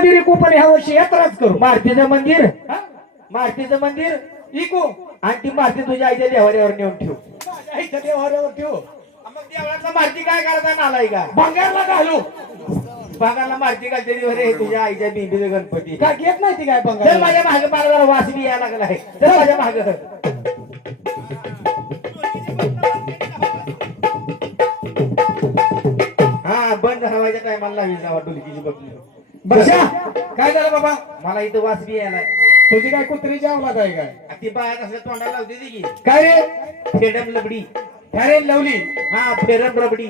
मंदिर कोपण ह्या वर्षी यात्राच करू. मारुतीचं मंदिर हा? मारुतीचं मंदिर इको. आणि ती मारुती तुझ्या आईच्या देवाऱ्यावर नेऊन ठेव. माझ्या आईच्या देवाऱ्यावर ठेव. मग देवळातला मारुती काय करायचा नालाय का? भंगारला घालू. बागाला मारुती घालते दिवरे तुझ्या आईच्या बिंबीचे गणपती. का घेत नाही ती काय तर भंगार माझ्या मागे मला जरा वास बी यायला लागला आहे. माझ्या माग. हा बंद हवायच्या टायमाला लावी जावा डुलकीची बघली बशा काय झालं बाबा? मला इथं वास बी यायला तुझी काय कुत्री जावला काय? काय ती बाया कसल्या तोंडाला लावते ती की? काय रे? फेडम लबडी. फॅरेन लवली. हा फेरम रबडी.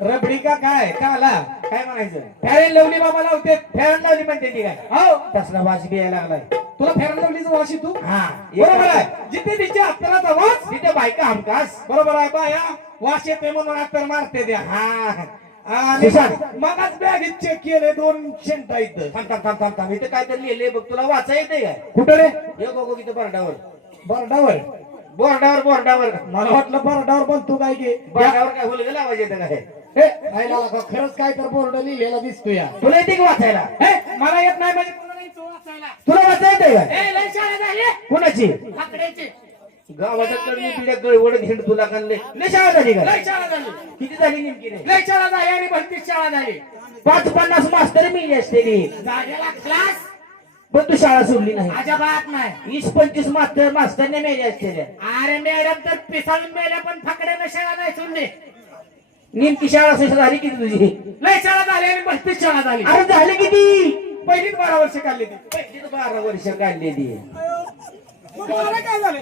रबडी का काय? का आला? काय म्हणायचं? फॅरेन लवली बाबा लावते. फेरम लावली म्हणते ती काय? हो. तसला वास बी यायला लागलाय. तुला फॅरेन लवलीच वाशी तू हा. बरोबर आहे. जिथे तिचे अत्तराचा वास तिथे बायका हमकास बरोबर आहे बाया. वास येते म्हणून अत्तर मारते द्या हा. मगाच बॅगेत चेक केले दोन शेंटा इथं. थांब थांब थांब थांब थांब. इथं काहीतरी लिहिलंय बघ तुला वाचा येते काय? कुठं रे? हे बघू इथं बोर्डावर. बरडावर? बोर्डावर बोर्डावर. मला वाटलं बरडावर पण तू काय घे बोर्डावर काय हुलग लावायचं येतं काय? हे, का, खरंच काय तर बोर्ड लिहिलेला दिसतो या तुला येते की वाचायला? हे, मला येत नाही म्हणजे तुला नाही तो वाचायला. तुला वाचा येते. कुणाची? गावाच्या कडनी पिढ्या गळवड झेंड तुला काढले लय शाळा झाली लय काय शाळा झाली. किती झाली नेमकी रे? लय शाळा झाली आणि भलतीच शाळा झाली. पाच पन्नास मास्तर मिळली असते जागेला क्लास पण तू शाळा सोडली नाही. अजिबात नाही. वीस पंचवीस मास्तर मास्तरने मेले असते अरे मॅडम तर पिसाळून मेल्या पण फकड्यानं शाळा नाही सोडली. नेमकी शाळा शेष झाली किती तुझी? लय शाळा झाली आणि भलतीच शाळा झाली. अरे झाली किती? पहिलीच बारा वर्ष काढली ती. पहिली तर बारा वर्ष काढलेली मला काय झालं?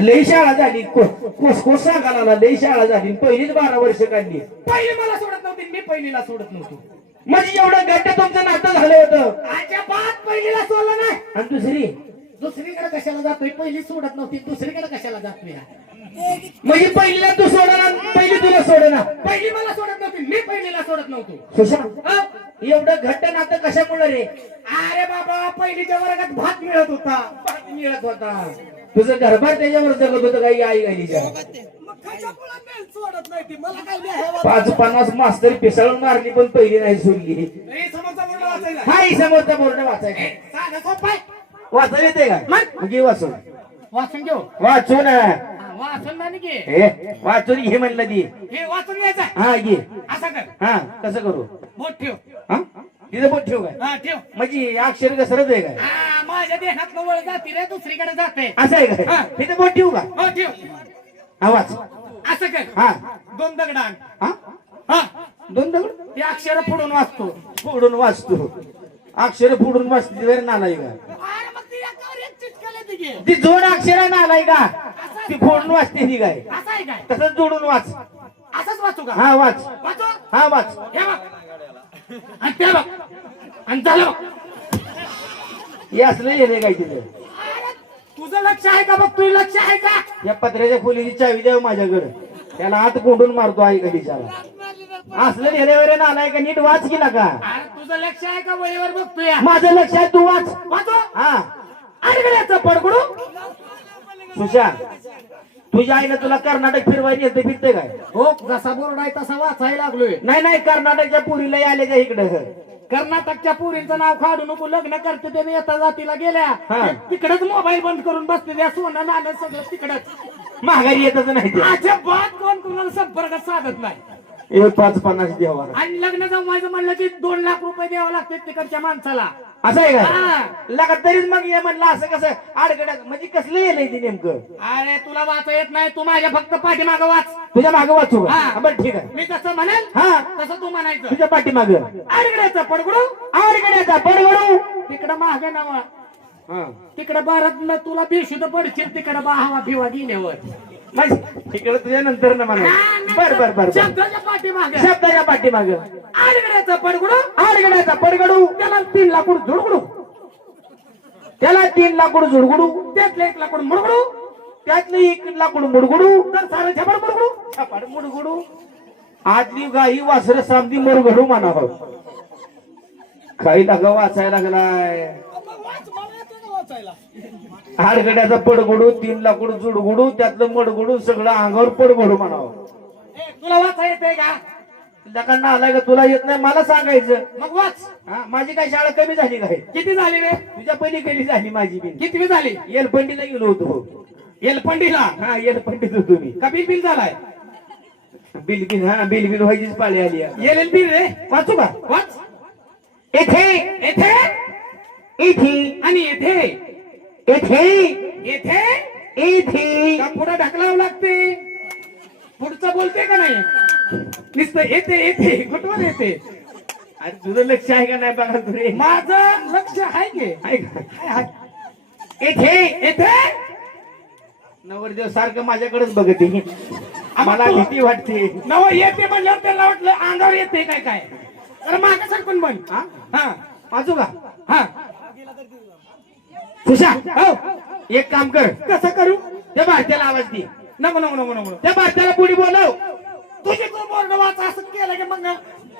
लई शाळा झाली. कोस कोस सांगायला लागला, लई शाळा झाली. पहिलीच बारा वर्ष काढली. पहिली मला सोडत नव्हती मी पहिलीला सोडत नव्हतो. म्हणजे एवढं घट्ट तुमचं नातं झालं होतं. अजिबात पहिलीला सोडलं नाही. आणि दुसरी? दुसरीकडे कशाला जातोय? पहिली सोडत नव्हती दुसरीकडे कशाला जातोय म्हणजे पहिलीला तू सोडा पहिली तुला सोडना पहिली मला सोडत नव्हती मी पहिलीला सोडत नव्हतो. सुशांत? एवढं घट्ट नातं कशामुळे रे? अरे बाबा पहिलीच्या वर्गात भात मिळत होता. भात मिळत होता. तुझं घरभार त्याच्यावर जगत होतं काही आई गालीच्या सोडत नाही ती मला काय नाही पाच पन्नास मास्तर पिसाळून मारली पण पहिली नाही सोडली. हा ही समोरचा बोर्ड वाचायचा. साधा सोपा आहे. वाचायला येते का? मग? मग घे वाचून. वाचून घेऊ. वाचून वाचून हे वाचून घे म्हणलं ती. हे वाचून घ्यायचा हा घे. असा कर. हा कसं करू? बोट ठेव. हा? तिथं बोट ठेव काय? हा ठेव. म्हणजे अक्षर घसरत आहे काय? हा माझ्या देहात वळ जाती रे दुसरीकडे जाते. असं आहे हा. काय तिथे बोट ठेवू का? हो ठेव. वाच. असं कर. हा. दोन दगडान हा? हा. दोन दगड? ते अक्षर फोडून वाचतो. फोडून वाचतो. अक्षर फोडून वाचते नालाय का अरे मग ती एकावर एक चिटकले ती घे. ती जोड अक्षर नालाय का ती फोडून वाचते ती काय असं आहे काय? तसंच जोडून वाच. असंच वाचू का? हा वाच. वाचू? हा वाच. हे बघ. आणि ते बघ. आणि झालं बघ. हे असलं येणे काय तिथे. अरे, तुझं लक्ष आहे का बघ? तुझं लक्ष आहे का? या पत्र्याच्या खोलीची चावी द्यावं माझ्याकडे. त्याला हात कोंडून मारतो आई कधीच्याला असलं नेल्यावर नालाय का नीट वाच की का अरे तुझं लक्ष आहे का वळीवर बघतोय माझं लक्ष आहे तू वाच. वाचू? हा. अडगड्याचं पडगडू सुशा तुझ्या आईनं तुला कर्नाटक फिरवायला येते फिरते काय? हो जसा बोर्ड आहे तसा वाचायला लागलोय. नाही नाही कर्नाटकच्या पुरीला आले त्या इकडे कर्नाटकच्या पुरीचं नाव काढू नको लग्न करते ते येता जातीला गेल्या. तिकडच मोबाईल बंद करून बसते त्या सोनं नाणं सगळं तिकडच. माघारी येतच नाही ते अजिबात कोण कुणाला संपर्क साधत नाही. हे पाच पन्नास देवा आणि लग्न जमवायचं म्हणलं की दोन लाख रुपये द्यावं लागते तिकडच्या माणसाला. असं आहे. का? लगा तरीच मग हे म्हणलं असं कसं आडगड्यात म्हणजे कसलं येलंय ते नेमकं? अरे तुला वाचा येत नाही. तू माझ्या फक्त पाठीमागं वाच. तुझ्या मागं वाचू का? हा. हा, बरं ठीक आहे. मी जसं म्हणेल हा. तसं तू म्हणायचं. तुझ्या पाठीमाग. अडगड्याचं पडगडू? आडगड्याचा पडवडू तिकडं मागे नावा. हा. तिकडं भारत तुला बेशुद्ध पडशील तिकडं बाहावा भिवा गेल्यावर. म्हणजे इकडे तुझ्या नंतर ना म्हणा बर बर बर बर. शब्दाच्या पाठीमागे. शब्दाच्या पाठीमाग. अडगड्याचं पडगडू? आडगड्याचा पडगडू. त्याला तीन लाकूड झुडगडू त्याला तीन लाकूड झुडगुडू त्यातलं एक लाकूड मुडगुडू त्यातलं एक लाकूड मुडगुडू तर सारं झबड मुडगुडू. छपाड मुडगुडू. आजली गाई वासर सामदी मोरघडू म्हणावं. काही लागा वाचायला लागलाय. हाडगड्याचा पडगुडू तीन लाकूड जुडगुडू त्यातलं मडगुडू सगळं अंगावर पडगुडू म्हणावं. तुला वाचा येते का? लकांना आलाय का? तुला येत नाही मला सांगायचं. मग वाच. हा माझी काय शाळा कमी झाली काय? किती झाली रे? तुझ्या पलीकडे झाली माझी बी कितवी झाली? येलपंडीला गेलो होतो. एलपंडीला? हा येलपंडीत होतो मी. का बिल बिल झालाय? बिल बिल हा बिल बिल व्हायचीच पाळी आली आहे. एल एल बी रे? वाचू का? वाच. येथे. येथे? इथे आणि येथे? येथे. येथे? इथे का पुढे ढकलावं लागते? पुढचं बोलते का नाही? नुसतं येते येते कुठवर येते? अरे तुझं लक्ष आहे का नाही बघा तुरे माझं लक्ष आहे की? हाय, हाय. येथे येथे? नवरदेव सारखं माझ्याकडेच बघते. मला भीती वाटते. नव येते म्हणल्यावर त्याला वाटलं अंगावर येते काय काय? तर मागे सरकून बन हा? हा. वाचू का? हा. हो. एक काम कर. कसं करू? त्या भारत्याला आवाज दे. नको नको नको नको. त्या भारत्याला पुढे बोलव. तुझे तो बोर्ड वाच असं केलं की मग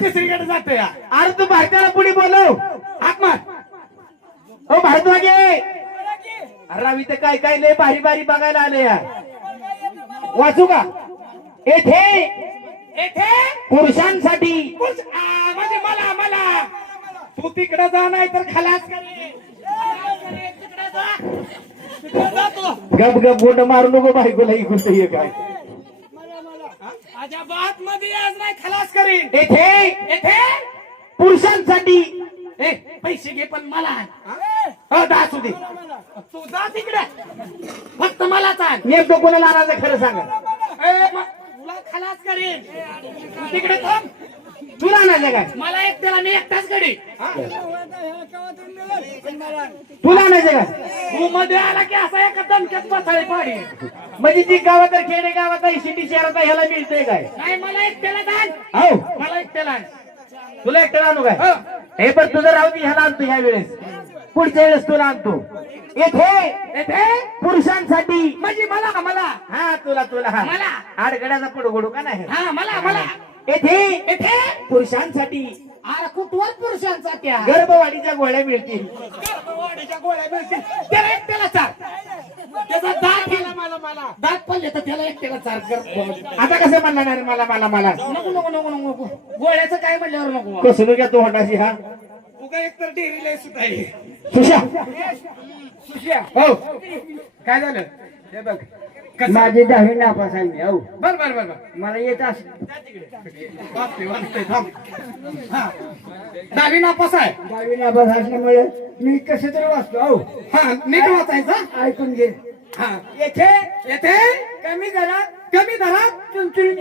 तिसरीकडे जातो या अरे तू भारत्याला पुढे बोलव. मार हो अरे राव इथं काय काय लय भारी भारी बघायला आले या वाचू का? येथे. येथे? पुरुषांसाठी. म्हणजे मला मला. तू तिकडे जा नाही तर खलास गप गप बोट मारू नको बायकोला हे काय? अजाबात मध्ये आज नाही खलास करीन. येथे? येथे? पुरुषांसाठी. ए पैसे घे पण मला हो? दहा असू दे तू जा तिकडे. फक्त मला चाल नेमकं कोणाला आणायचं खरं सांगा. ए, तुला खलास करीन. तू तिकडे थांब. तुला आणायचं काय? मला एकट्याला मी एकटाच गडी तुला आणायचं काय? तू मध्ये आला की असा एका दणक्यात बसायला पाडी. म्हणजे जी गावात खेडे गावात आहे सिटी शहरात आहे, ह्याला मिळतंय काय? नाही मला एकट्याला जाण. हो. मला एकट्याला आण. तुला एकट्याला आणू काय? हो. हे पण तुझं राहू दे ह्याला आणतो ह्या वेळेस. पुढच्या वेळेस तुला आणतो. येथे येथे? पुरुषांसाठी. म्हणजे मला मला? हा तुला तुला. हा मला. आडगड्याचा पडगोडू का नाही? हा मला मला. येथे येथे? पुरुषांसाठी. अरे कुठवर पुरुषांचा त्या गर्भवाढीच्या गोळ्या मिळतील. गर्भवाढीच्या गोळ्या मिळतील. त्याला एकट्याला चार. त्याचा दात गेला मला मला दात पडले तर त्याला एकट्याला चार कर. आता कसं म्हणणार नाही रे मला मला मला? नको नको नको नको नको. गोळ्याचं काय म्हणल्यावर नको कसं घ्या तो होणाशी हा? उगा एक तर डेअरीला सुटाई सुशा. सुशिया हो. काय झालं? माझी दहावी नापास आहे मी हो. बर बर बर बर. मला येत अस वाचते वाचते थांब. हा. दहावी नापास आहे? दहावी नापास असल्यामुळे मी कसे तरी वाचतो हो. हा नीट वाचायचं ऐकून घे. हा. येथे येथे? कमी दरात कमी दरात चुनचुन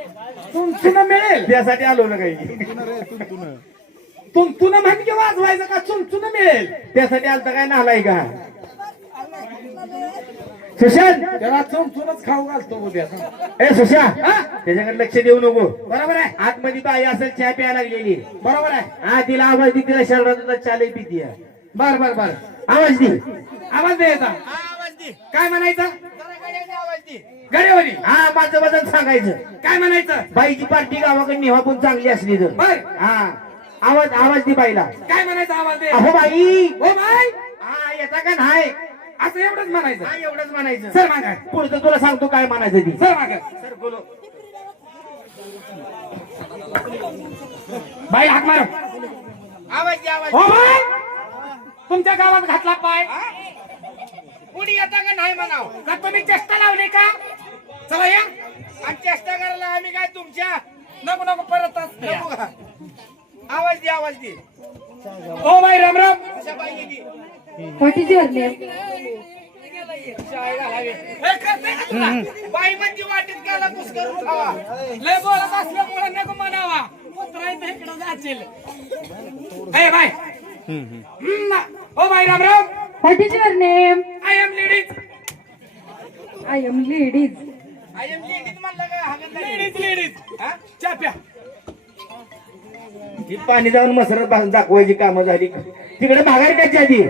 चुनचुन मिळेल. त्यासाठी आलो ना काही. तुंतुन म्हणजे वाजवायचं का? चुनचुन मिळेल. त्यासाठी आलता काय नालाय का सुशांत! त्याला चुनचुनच खाऊ घालतो उद्या. ए सुशा हा? त्याच्याकडे लक्ष देऊ नको. बरोबर आहे. आतमध्ये बाई असेल चहा प्यायला लागलेली. बरोबर आहे. हा तिला आवाज दे तिला शरीरात चालय पिती बर बर बर. आवाज दे. आवाज द्यायचा काय म्हणायचं? गडेवरी हा माझं वजन सांगायचं. काय म्हणायचं? बाईची पार्टी गावाकडे निवा पण चांगली असली तर. बर. हा आवाज आवाज दे बाईला. काय म्हणायचं? आवाज दे. अहो बाई. हो बाय हा येता का नाही? असं एवढंच म्हणायचं. हा एवढंच म्हणायचं. सर मागा. पुढचं तुला सांगतो काय म्हणायचं ती. सर मागा. सर बोलो. बाई हाक मार. आवाज दे आवाज हो तुमच्या गावात घातला पाय. पुढे येता का नाही म्हणाव? का तुम्ही चेष्टा लावली का? चला या. आणि चेष्टा करायला आम्ही काय तुमच्या? नको नको परत. आवाज दे आवाज दे ओ बाई राम राम. कशा बाई गेली व्हॉट इज युअर नेम बाई म्हणजे वाटेत गेला कुस करून खावा लय बोलत असल्यामुळे नको म्हणावा उतरायचं इकडं जाशील ए बाय ओ बाई राम राम What is your name? I am ladies I am ladies I am ladies म्हणलं काय लेडीज लेडीज चा प्या ही पाणी जाऊन मसरत बांधून दाखवायची कामं झाली तिकडे माघारी त्याच्या आधी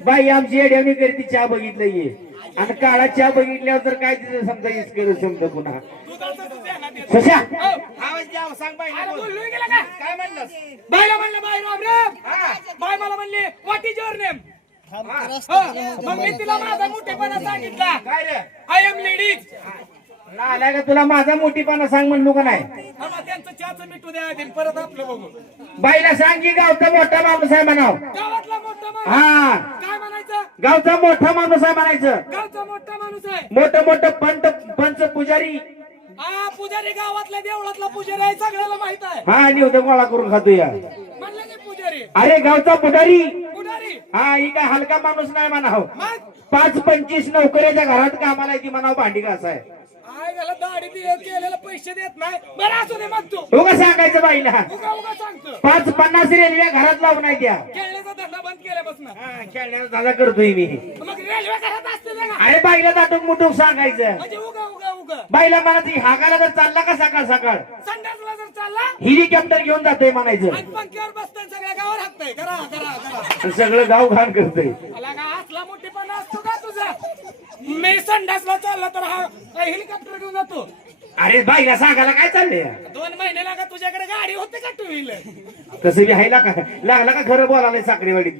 बाई आमची येड्यावणी करती चहा बघितलं ये आणि काळा चहा बघितल्यावर तर काय तिथं समजा इसकर समजा पुन्हा. आवाज द्या सांग बाई का? काय म्हणलं बायला म्हणलं बाय राम राम. हा. बाय मला म्हणले व्हॉट इज युअर नेम मग मी तिला माझा मोठेपणा सांगितला. काय रे? आय एम लेडीज आलाय का तुला माझा मोठीपणा सांग म्हणलो का नाही? त्यांचं चहाचं द्या आधी परत आपलं बघू. बाईला सांग की गावचा मोठा माणूस आहे म्हणाव. गावातला मोठा माणूस? हा. गावचा मोठा माणूस आहे म्हणायचं. गावचा मोठा माणूस आहे. मोठं मोठं पंत पंच पुजारी. हा पुजारी गावातल्या देवळातला पुजारी आहे सगळ्याला माहीत आहे. हा आणि उद्या गोळा करून खातो या. म्हणलं की पुजारी. अरे गावचा पुढारी पुजारी. हा ही काय हलका माणूस नाही म्हणाव. मग? पाच पंचवीस नोकऱ्याच्या घरात कामाला ती म्हणाव भांडी त्याला दाढी दिली केलेला पैसे देत नाही. बरं असू दे तू. सांगायचं बाईला. उगा उगा सांगतो. पाच पन्नास रेल्वे घरात लावून आहे त्या. खेळण्याचा धंदा बंद केल्यापासून. हा, खेळण्याचा दादा करतोय मी. मग रेल्वे घरात असते ना अरे बाईला दाटूक मुटूक सांगायचं. म्हणजे उगा उगा उगा. बाईला म्हणायची हागाला जर चालला का सकाळ सकाळ? संडासला जर चालला? हेलिकॉप्टर घेऊन जातोय म्हणायचं. आणि पंख्यावर बसताय सगळ्या गावावर हाकताय. करा करा करा तर सगळं गाव घाण करतोय. आला का असला मोठेपणा असतो. मी संडासला चालला तर हा हेलिकॉप्टर घेऊन जातो? अरे बाईला सांगायला काय चाललंय? दोन महिने लागा तुझ्याकडे गाडी होते का टू व्हीलर? तसं बी हायला का? लागला का खरं बोलायला साखरेवाडीत?